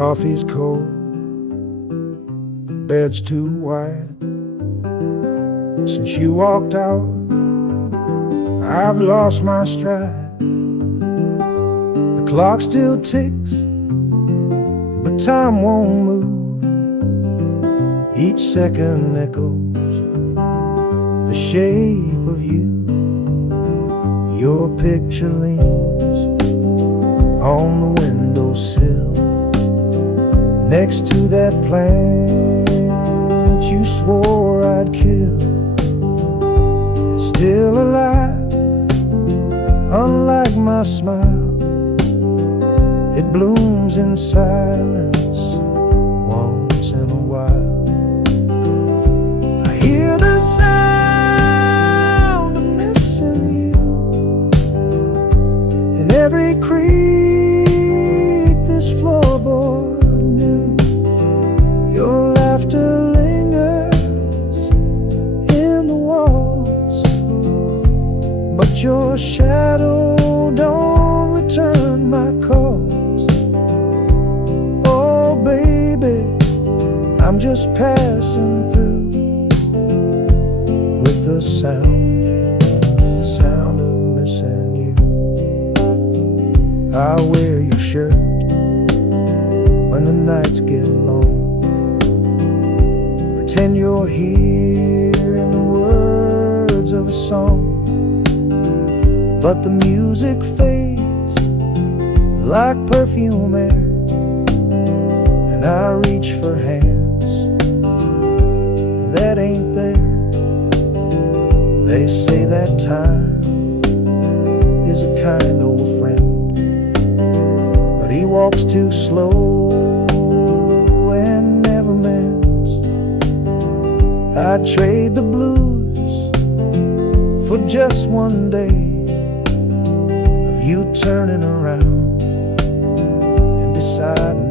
coffee's cold, the bed's too wide. Since you walked out, I've lost my stride. The clock still ticks, but time won't move. Each second echoes the shape of you. Your picture leans on the windowsill, next to that plant you swore I'd kill. It's still alive, unlike my smile. It blooms in silence once in a while. I hear the sound of missing you in every creak this floorboard knew. Your laughter lingers in the walls, but your shadow don't return my calls. Oh baby, I'm just passing through with the sound of missing you. I wear your shirt when the nights get long. Pretend you're here in the words of a song, but the music fades like perfume air, and I reach for hands that ain't there. They say that time is a kind old friend, but he walks too slow and never mends. I'd trade the blues for just one day of you turning around and deciding